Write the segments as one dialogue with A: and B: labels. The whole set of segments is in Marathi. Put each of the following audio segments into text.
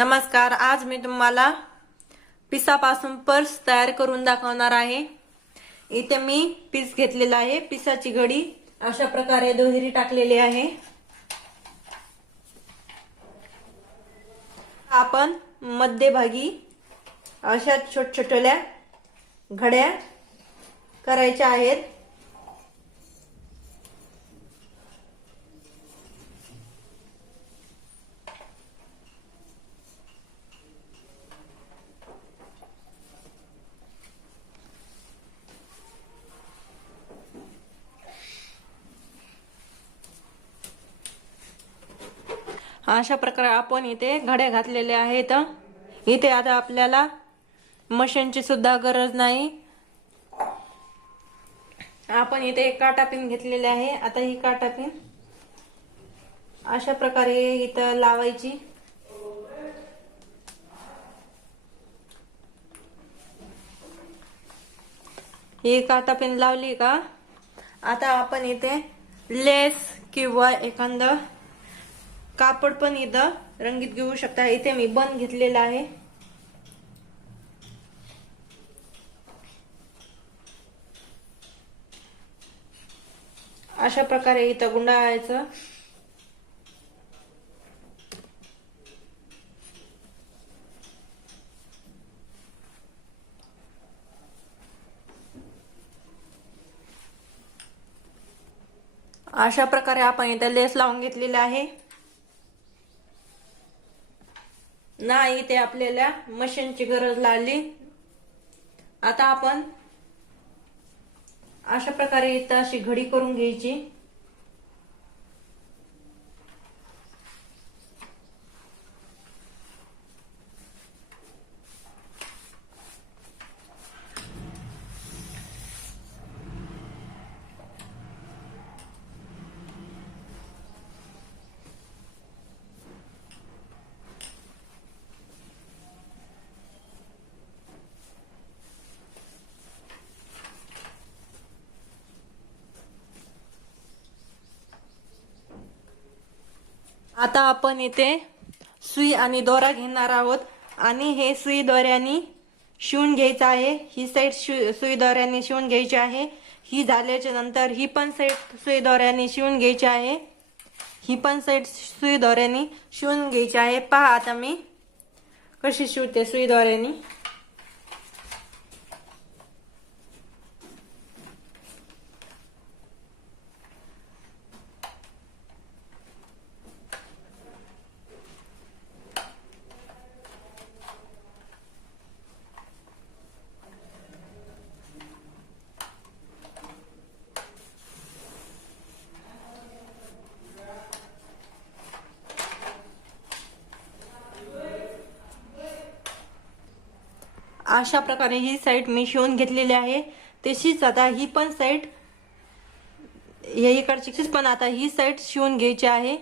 A: नमस्कार आज मी तुम्हाला पिसापासून पर्स तयार करून दाखवणार आहे. इथे मी पीस घेतलेला आहे पिसाची घडी. अशा प्रकारे दुहेरी टाकलेली आहे. आपण मध्यभागी अशा छोट छोटल्या घड्या करायच्या आहेत. अशा प्रकारे आपण इथे घड्या घातलेल्या आहेत. इथे आता आपल्याला मशीनची सुद्धा गरज नाही. आपण इथे एक काटा पिन घेतलेले आहे. आता ही काटा पिन अशा प्रकारे इथं लावायची. ही काटा पिन लावली का? आता आपण इथे लेस किंवा एखादं कापड पण इथं रंगीत घेऊ शकता. इथे मी बन घेतलेला आहे. अशा प्रकारे इथं गुंडाळायचं. अशा प्रकारे आपण इथं लेस लावून घेतलेला आहे. नाही इथे आपल्याला मशीनची गरज लागली. आता आपण अशा प्रकारे इथं अशी घडी करून घ्यायची. आता आपण इथे सुई आणि दोरा घेणार आहोत. आणि हे सुई दोऱ्याने शिवून घ्यायचं आहे. ही साईड सुई दोऱ्याने शिवून घ्यायची आहे. ही झाल्याच्यानंतर ही पण साईड सुई दोऱ्याने शिवून घ्यायची आहे. ही पण साईड सुई दोऱ्याने शिवून घ्यायची आहे. पहा आता मी कशी शिवते सुई दोऱ्याने. अशा प्रकारे ही साईड मी शिवून घेतलेली आहे. तशीच आता ही पण साईड या इकडची पण आता ही साईड शिवून घ्यायची आहे.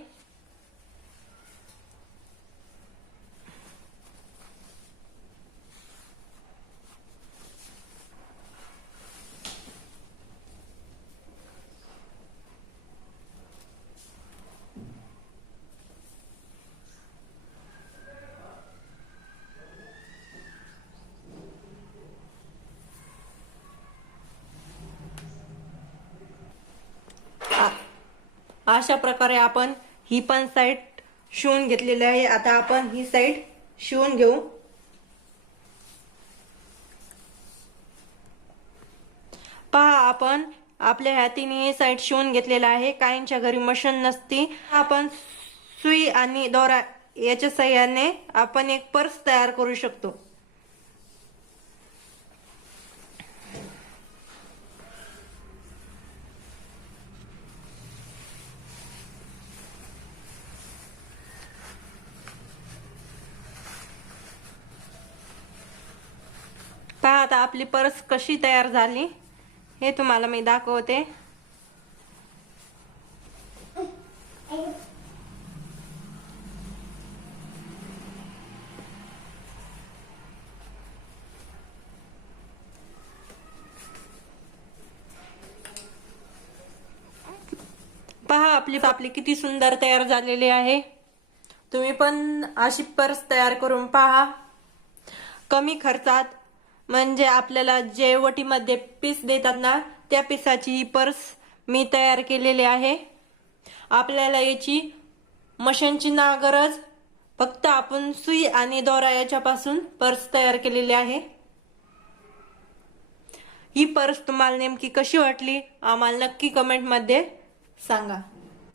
A: अशा प्रकारे आपण ही पण साईड शिवून घेतलेली आहे. आता आपण ही साईड शिवून घेऊ. पहा आपण आपल्या हातीने साईड शिवून घेतलेला आहे. काहींच्या घरी मशीन नसती. आपण सुई आणि दोरा याच्या सहाय्याने आपण एक पर्स तयार करू शकतो. आपली पर्स कशी तयार झाली हे तुम्हाला मी दाखवते. पहा आपली आपली किती सुंदर तयार झालेली आहे. तुम्ही पण अशी पर्स तयार करून पहा. कमी खर्चात म्हणजे आपल्याला जे वटीमध्ये पीस देतात ना त्या पिसाची ही पर्स मी तयार केलेली आहे. आपल्याला याची मशीनची ना गरज फक्त आपण सुई आणि दोरा याच्यापासून पर्स तयार केलेली आहे. ही पर्स तुम्हाला नेमकी कशी वाटली आम्हाला नक्की कमेंटमध्ये सांगा.